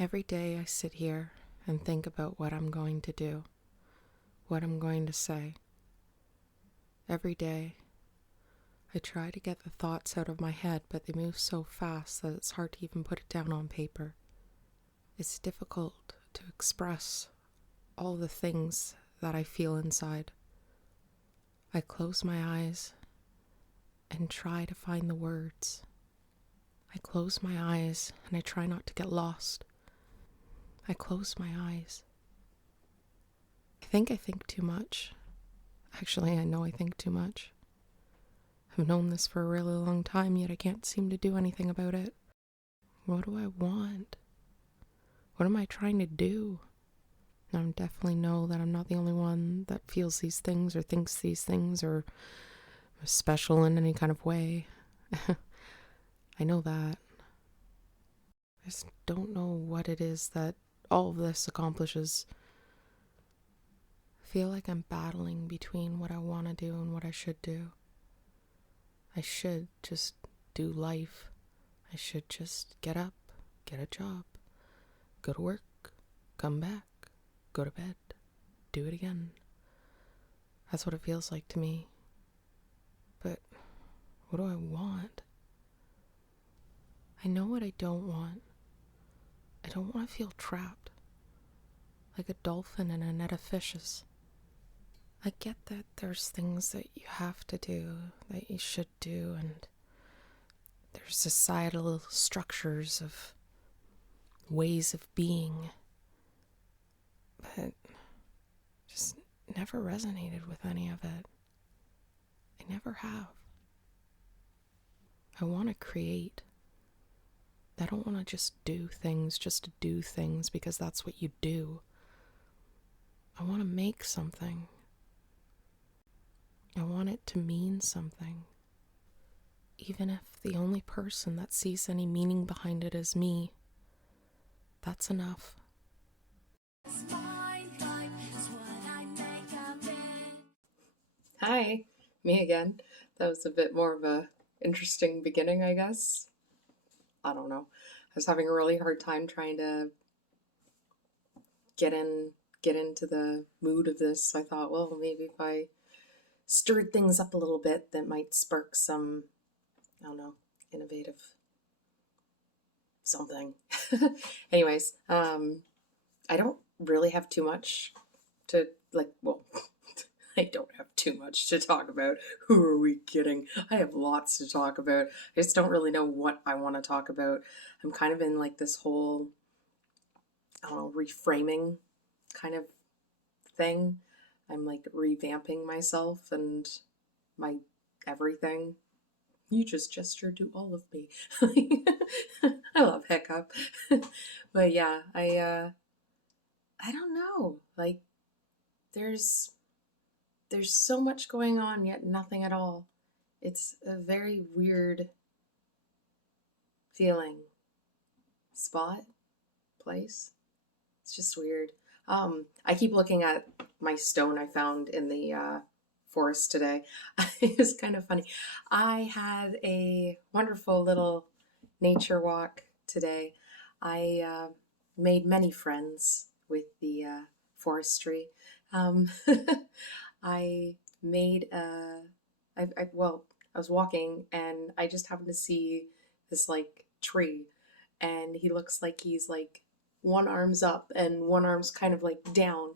Every day I sit here and think about what I'm going to do, what I'm going to say. Every day I try to get the thoughts out of my head, but they move so fast that it's hard to even put it down on paper. It's difficult to express all the things that I feel inside. I close my eyes and try to find the words. I close my eyes and I try not to get lost. I close my eyes. I think too much. Actually, I know I think too much. I've known this for a really long time, yet I can't seem to do anything about it. What do I want? What am I trying to do? I definitely know that I'm not the only one that feels these things or thinks these things or is special in any kind of way. I know that. I just don't know what it is that all of this accomplishes. I feel like I'm battling between what I want to do and what I should do. I should just do life. I should just get up, get a job, go to work, come back, go to bed, do it again. That's what it feels like to me. But what do I want? I know what I don't want. I don't want to feel trapped, like a dolphin in a net of fishes. I get that there's things that you have to do, that you should do, and there's societal structures of ways of being, but just never resonated with any of it. I never have. I want to create. I don't want to just do things just to do things because that's what you do. I want to make something. I want it to mean something. Even if the only person that sees any meaning behind it is me, that's enough. Hi, me again. That was a bit more of a interesting beginning, I guess. I don't know. I was having a really hard time trying to get into the mood of this. So I thought, well, maybe if I stirred things up a little bit, that might spark some, I don't know, innovative something. Anyways, I don't really have too much to I don't have too much to talk about. Who are we kidding? I have lots to talk about. I just don't really know what I want to talk about. I'm kind of in like this whole, I don't know, reframing kind of thing. I'm like revamping myself and my everything. You just gesture to all of me. I love hiccup. But yeah, I don't know. Like there's so much going on yet nothing at all. It's a very weird feeling. Spot, place. It's just weird. I keep looking at my stone I found in the forest today. It was kind of funny. I had a wonderful little nature walk today. I made many friends with the forestry. Um, I made I was walking and I just happened to see this like tree, and he looks like he's like one arm's up and one arm's kind of like down,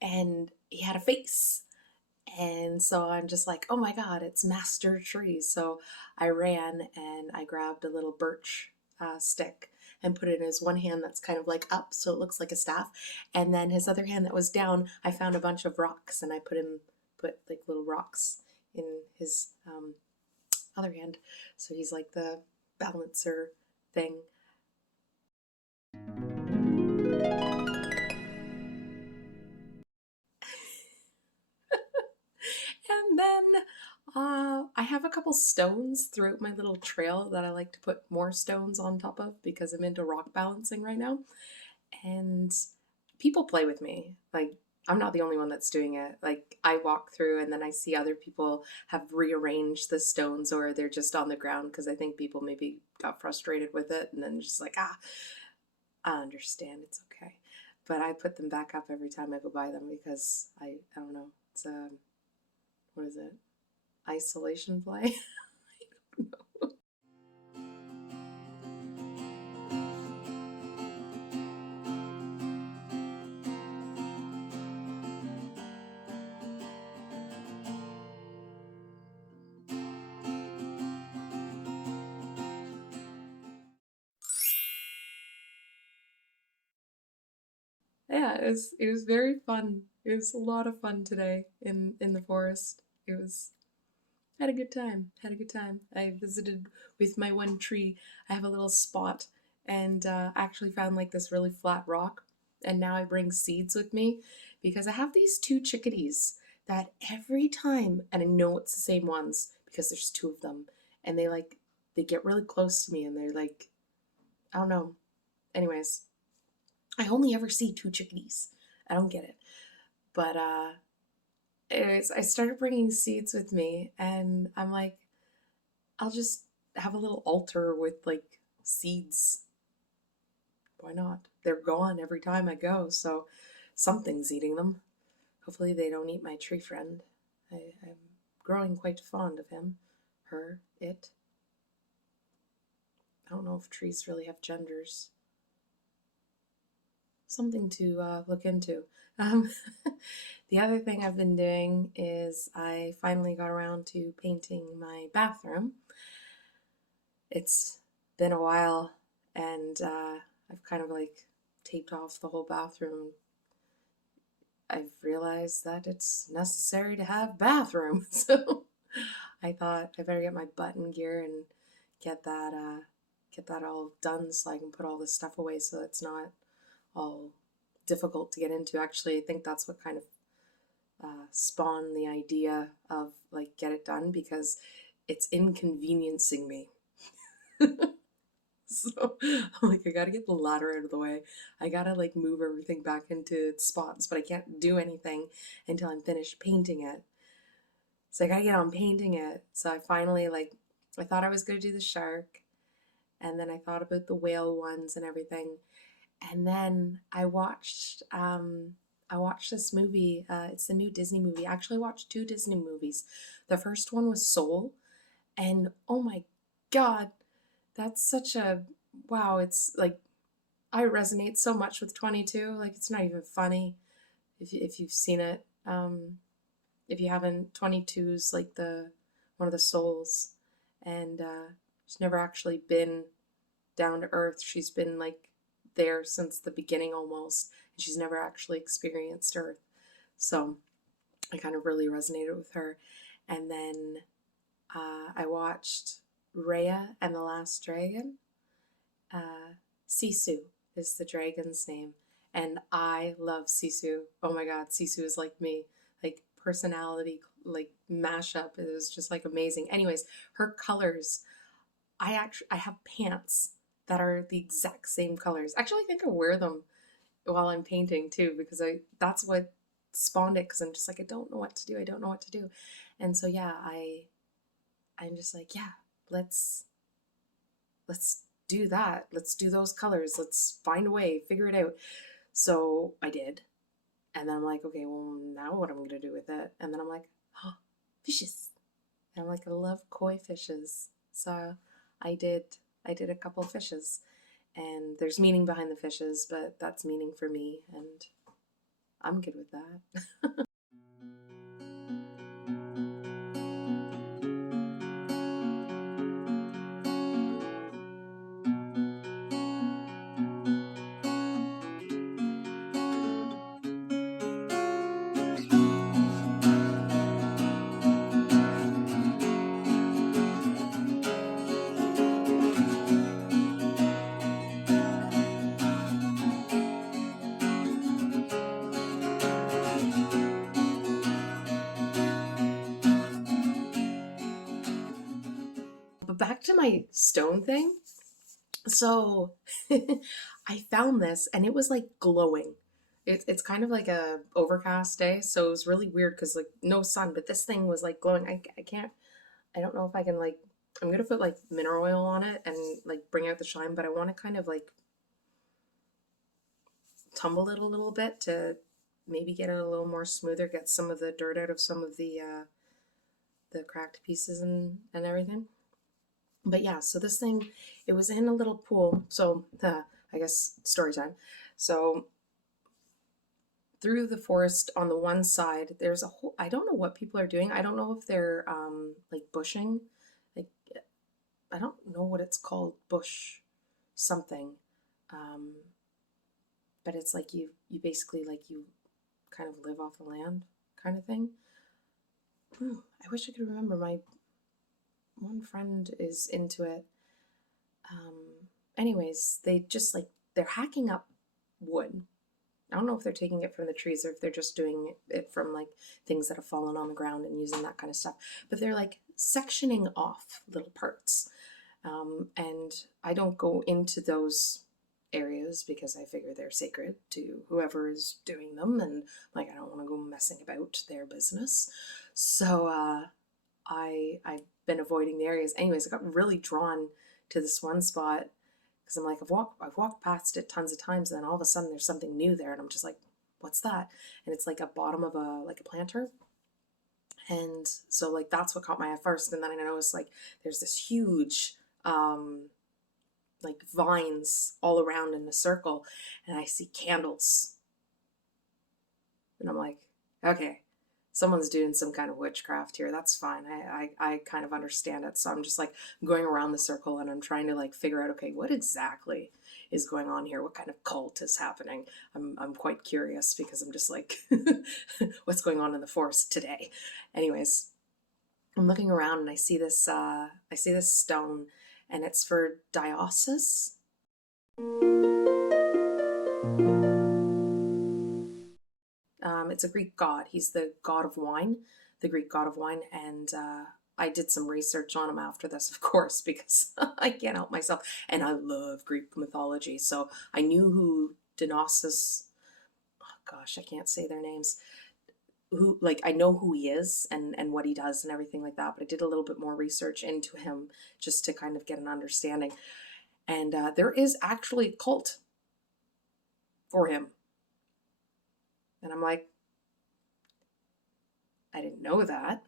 and he had a face. And so I'm just like, oh my God, it's Master Tree. So I ran and I grabbed a little birch stick and put it in his one hand that's kind of like up, so it looks like a staff. And then his other hand that was down, I found a bunch of rocks and I put like little rocks in his other hand. So he's like the balancer thing. And then I have a couple stones throughout my little trail that I like to put more stones on top of because I'm into rock balancing right now. And people play with me. Like, I'm not the only one that's doing it. Like, I walk through and then I see other people have rearranged the stones, or they're just on the ground because I think people maybe got frustrated with it and then just like, I understand, it's okay. But I put them back up every time I go by them because I don't know. It's what is it? Isolation play? Yeah, it was very fun. It was a lot of fun today in the forest. It was Had a good time. Had a good time. I visited with my one tree. I have a little spot and actually found like this really flat rock. And now I bring seeds with me because I have these two chickadees that every time, and I know it's the same ones because there's two of them, and they get really close to me and they're like, I don't know. Anyways, I only ever see two chickadees. I don't get it. But anyways, I started bringing seeds with me and I'm like, I'll just have a little altar with like seeds. Why not? They're gone every time I go, so something's eating them. Hopefully, they don't eat my tree friend. I'm growing quite fond of him. Her, it. I don't know if trees really have genders. Something to look into. Um, the other thing I've been doing is I finally got around to painting my bathroom. It's been a while, and I've kind of like taped off the whole bathroom. I've realized that it's necessary to have bathroom, so I thought I better get my button gear and get that get that all done so I can put all this stuff away so it's not all difficult to get into. Actually, I think that's what kind of spawned the idea of like get it done because it's inconveniencing me. So I'm like, I gotta get the ladder out of the way. I gotta like move everything back into its spots, but I can't do anything until I'm finished painting it. So I gotta get on painting it. So I finally like, I thought I was gonna do the shark, and then I thought about the whale ones and everything, and then I watched this movie. It's a new Disney movie. I actually watched two Disney movies. The first one was Soul, and oh my God, that's such a wow. It's like I resonate so much with 22. Like it's not even funny if you've seen it. If you haven't, 22's like the one of the souls, and she's never actually been down to earth. She's been like there since the beginning almost, and she's never actually experienced Earth. So I kind of really resonated with her. And then I watched Raya and the Last Dragon. Sisu is the dragon's name. And I love Sisu. Oh my God, Sisu is like me. Like personality, like mashup. It was just like amazing. Anyways, her colors. I have pants that are the exact same colors. Actually, I think I wear them while I'm painting too because I that's what spawned it because I'm just like I don't know what to do. I don't know what to do. And so yeah, I'm just like, yeah, let's let's do that. Let's do those colors. Let's find a way, figure it out. So I did. And then I'm like, okay, well, now what am I going to do with it? And then I'm like, oh, fishes. And I'm like, I love koi fishes. So I did, I did a couple fishes. And there's meaning behind the fishes, but that's meaning for me. And I'm good with that. But back to my stone thing. So I found this and it was like glowing. It's kind of like a overcast day, so it was really weird because like no sun, but this thing was like glowing. I can't, I don't know if I can like, I'm gonna put like mineral oil on it and like bring out the shine, but I want to kind of like tumbled it a little bit to maybe get it a little more smoother, get some of the dirt out of some of the cracked pieces and everything. But yeah, so this thing, it was in a little pool. So I guess story time. So through the forest on the one side, there's a whole, I don't know what people are doing. I don't know if they're like bushing, like I don't know what it's called, bush something. Um, but it's like you basically like you kind of live off the land kind of thing. I wish I could remember. My one friend is into it. Anyways, they just like, they're hacking up wood. I don't know if they're taking it from the trees or if they're just doing it from like things that have fallen on the ground and using that kind of stuff. But they're like sectioning off little parts. And I don't go into those areas because I figure they're sacred to whoever is doing them, and like I don't want to go messing about their business. So I've been avoiding the areas. Anyways, I got really drawn to this one spot because I'm like, I've walked past it tons of times, and then all of a sudden there's something new there, and I'm just like, what's that? And it's like a bottom of a planter. And so like that's what caught my eye first, and then I noticed like there's this huge like vines all around in a circle, and I see candles, and I'm like, okay, someone's doing some kind of witchcraft here. That's fine. I kind of understand it. So I'm just like going around the circle and I'm trying to like figure out, okay, what exactly is going on here? What kind of cult is happening? I'm quite curious because I'm just like, what's going on in the forest today? Anyways, I'm looking around and I see this stone, and it's for Dionysus. It's a Greek god. He's the god of wine, the Greek god of wine. And I did some research on him after this, of course, because I can't help myself. And I love Greek mythology. So I knew who Dionysus, oh gosh, I can't say their names. Who, like, I know who he is and what he does and everything like that. But I did a little bit more research into him just to kind of get an understanding. And there is actually a cult for him. And I'm like, I didn't know that.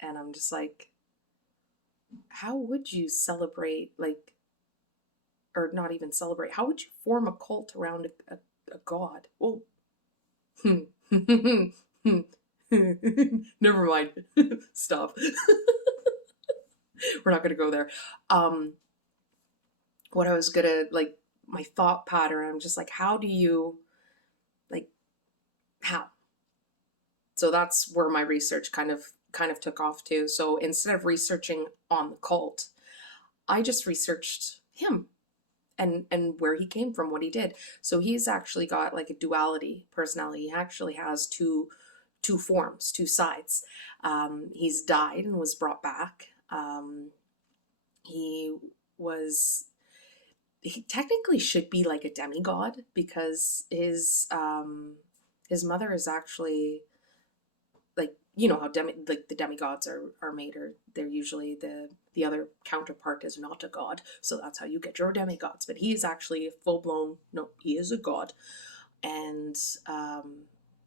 And I'm just like, how would you celebrate, like, or not even celebrate, how would you form a cult around a god? Well, never mind. Stop. We're not going to go there. What I was going to, like, my thought pattern, I'm just like, how do you, like, how? So that's where my research kind of took off too. So instead of researching on the cult, I just researched him and where he came from, what he did. So he's actually got like a duality personality. He actually has two forms, two sides. He's died and was brought back. He technically should be like a demigod because his mother is actually, like, you know how the demigods are made, or they're usually the other counterpart is not a god, so that's how you get your demigods. But he is actually a full-blown, no, he is a god. And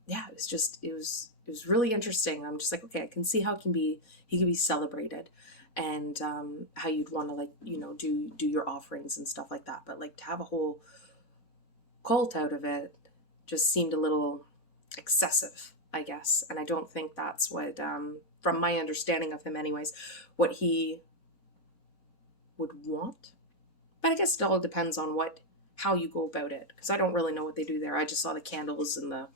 yeah, it was really interesting. I'm just like, okay, I can see how he can be celebrated, and how you'd want to, like, you know, do your offerings and stuff like that. But like to have a whole cult out of it just seemed a little excessive, I guess. And I don't think that's what, from my understanding of him anyways, what he would want. But I guess it all depends on how you go about it, because I don't really know what they do there. I just saw the candles and the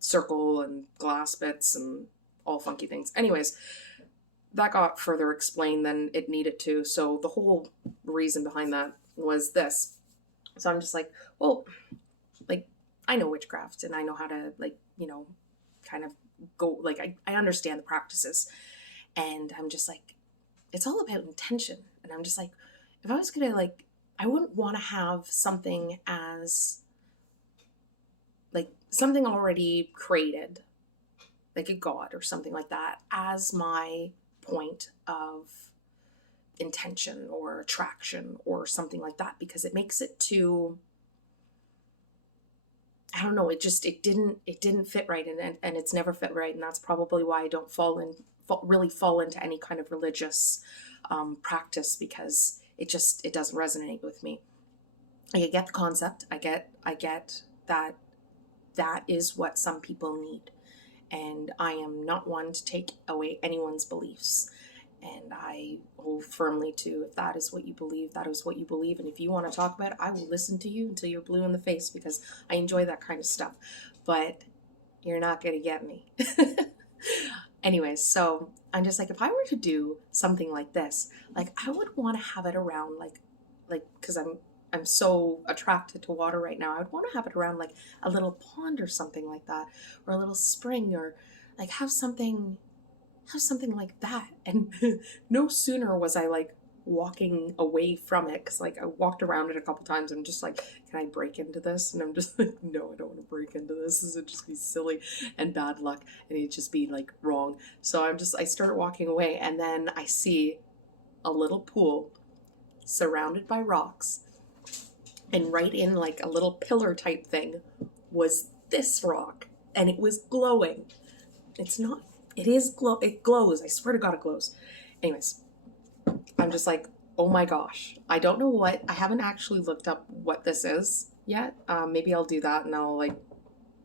circle and glass bits and all funky things. Anyways, that got further explained than it needed to. So the whole reason behind that was this. So I'm just like, well, like, I know witchcraft and I know how to, like, you know, kind of go, like, I understand the practices. And I'm just like, it's all about intention. And I'm just like, if I was going to, like, I wouldn't want to have something as, like, something already created, like a god or something like that, as my point of intention or attraction or something like that, because it makes it too, I don't know, it didn't fit right, and it's never fit right, and that's probably why I don't really fall into any kind of religious practice, because it doesn't resonate with me. I get the concept. I get that that is what some people need, and I am not one to take away anyone's beliefs. And I hold firmly to, if that is what you believe, that is what you believe. And if you want to talk about it, I will listen to you until you're blue in the face, because I enjoy that kind of stuff. But you're not going to get me. Anyways, so I'm just like, if I were to do something like this, like I would want to have it around because I'm so attracted to water right now. I would want to have it around like a little pond or something like that, or a little spring, or like have something like that. And no sooner was I like walking away from it, because like I walked around it a couple times and I'm just like, can I break into this? And I'm just like, no, I don't want to break into this. This would just be silly and bad luck, and it'd just be like wrong. So I started walking away, and then I see a little pool surrounded by rocks, and right in like a little pillar type thing was this rock, and it was glowing. It's not, it glows. I swear to God, it glows. Anyways, I'm just like, oh my gosh. I don't know I haven't actually looked up what this is yet. Maybe I'll do that, and I'll like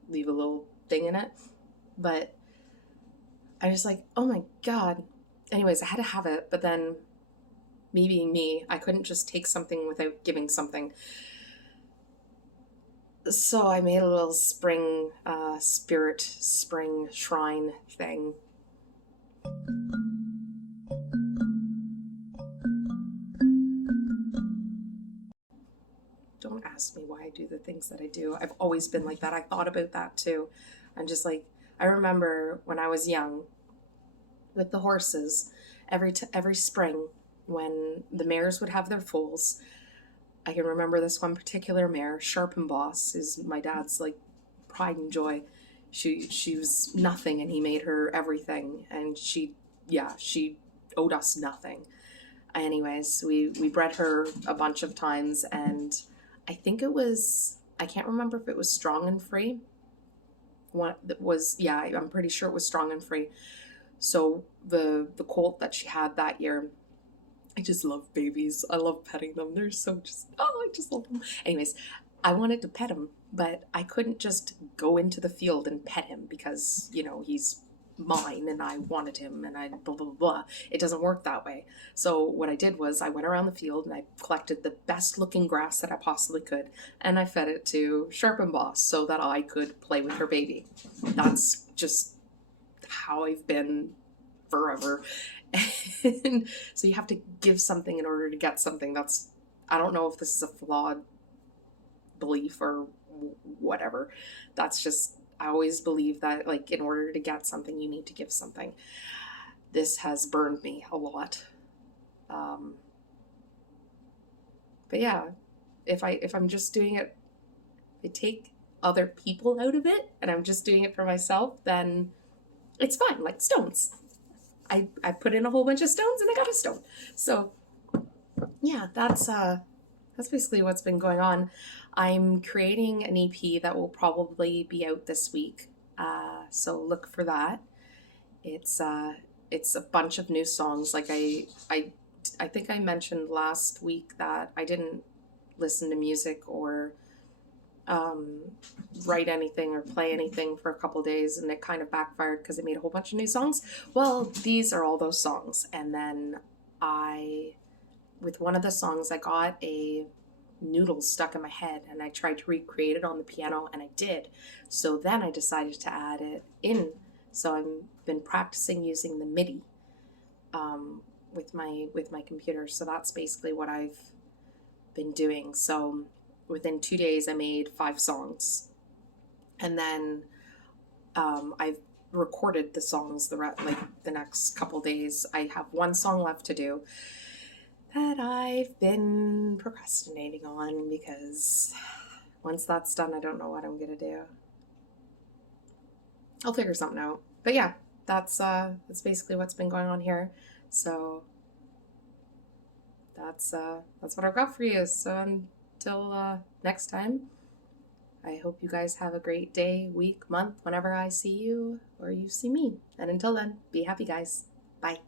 leave a little thing in it. But I'm just like, oh my God. Anyways, I had to have it, but then me being me, I couldn't just take something without giving something. So I made a little spring spring shrine thing. Don't ask me why I do the things that I do. I've always been like that. I thought about that too. I'm just like, I remember when I was young with the horses, every spring when the mares would have their foals, I can remember this one particular mare, Sharp and Boss, is my dad's like pride and joy. She was nothing, and he made her everything, and she owed us nothing. Anyways, we bred her a bunch of times, and I can't remember if it was Strong and Free. I'm pretty sure it was Strong and Free. So the colt that she had that year, I just love babies. I love petting them. They're so I just love them. Anyways, I wanted to pet him, but I couldn't just go into the field and pet him, because, he's mine and I wanted him, and I blah, blah, blah. It doesn't work that way. So what I did was I went around the field and I collected the best looking grass that I possibly could, and I fed it to Sharp and Boss so that I could play with her baby. That's just how I've been forever. And so you have to give something in order to get something. I don't know if this is a flawed belief or whatever. That's just, I always believe that, like, in order to get something, you need to give something. This has burned me a lot. But yeah, if I'm just doing it, if I take other people out of it and I'm just doing it for myself, then it's fine. Like stones. I put in a whole bunch of stones and I got a stone. So yeah, that's basically what's been going on. I'm creating an EP that will probably be out this week. So look for that. It's a bunch of new songs. Like I think I mentioned last week that I didn't listen to music or write anything or play anything for a couple days, and it kind of backfired because I made a whole bunch of new songs. Well, these are all those songs. And then with one of the songs, I got a noodle stuck in my head, and I tried to recreate it on the piano, and I did. So then I decided to add it in. So I've been practicing using the MIDI with my computer. So that's basically what I've been doing. So within 2 days, I made 5 songs, and then I've recorded the songs the next couple days. I have one song left to do that I've been procrastinating on, because once that's done, I don't know what I'm gonna do. I'll figure something out. But yeah, that's basically what's been going on here. So that's what I've got for you. So until next time, I hope you guys have a great day, week, month, whenever I see you or you see me. And until then, be happy, guys. Bye.